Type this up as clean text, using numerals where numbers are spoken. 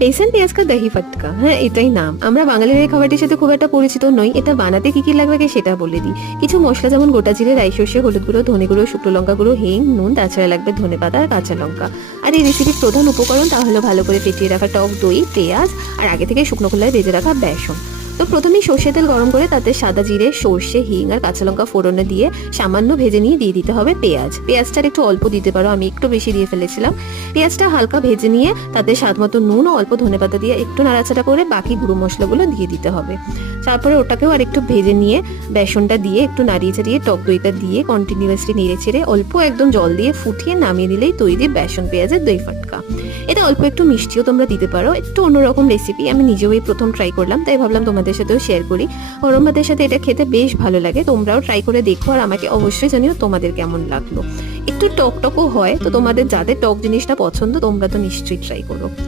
বেসন পেঁয়াজ কা দহি ফটকা, হ্যাঁ এটাই নাম। আমরা বাঙালির এই খাবারটির সাথে খুব একটা পরিচিত নই। এটা বানাতে কি কি লাগবে সেটা বলে দিই। কিছু মশলা যেমন গোটা জিরে, রাই সর্ষে, হলুদ গুঁড়ো, ধনে গুঁড়ো, শুকনো লঙ্কা গুঁড়ো, হিং, নুন, তাছাড়া লাগবে ধনেপাতা আর কাঁচা লঙ্কা। আর এই রেসিপির প্রধান উপকরণ তা হলো ভালো করে ফেটিয়ে রাখা টক দই, পেঁয়াজ আর আগে থেকে শুকনো খোলায় ভেজে রাখা বেসন। তো প্রথমেই সর্ষে তেল গরম করে তাতে সাদা জিরে, সর্ষে, হিং আর কাঁচা লঙ্কা ফোড়নে দিয়ে সামান্য ভেজে নিয়ে দিয়ে দিতে হবে পেঁয়াজ। পেঁয়াজটার একটু অল্প দিতে পারো, আমি একটু বেশি দিয়ে ফেলেছিলাম। পেঁয়াজটা হালকা ভেজে নিয়ে তাতে স্বাদ মতো নুন ও অল্প ধনেপাতা দিয়ে একটু নাড়াচাড়া করে বাকি গুঁড়ো মশলাগুলো দিয়ে দিতে হবে। তারপরে ওটাকেও আর একটু ভেজে নিয়ে বেসনটা দিয়ে একটু নাড়িয়ে চাড়িয়ে টক দইটা দিয়ে কন্টিনিউয়াসলি নেড়ে ছেড়ে অল্প একদম জল দিয়ে ফুটিয়ে নামিয়ে দিলেই তৈরি বেসন পেঁয়াজের দই ফাটকা। এটা অল্প একটু মিষ্টিও তোমরা দিতে পারো, একটু অন্যরকম রেসিপি। আমি নিজেও এই প্রথম ট্রাই করলাম, তাই ভাবলাম তোমাদের সাথেও শেয়ার করি। গরম ভাতের সাথে এটা খেতে বেশ ভালো লাগে। তোমরাও ট্রাই করে দেখো আর আমাকে অবশ্যই জানিও তোমাদের কেমন লাগলো। একটু টক টকও হয়, তো তোমাদের যাদের টক জিনিসটা পছন্দ তোমরা তো নিশ্চয়ই ট্রাই করো।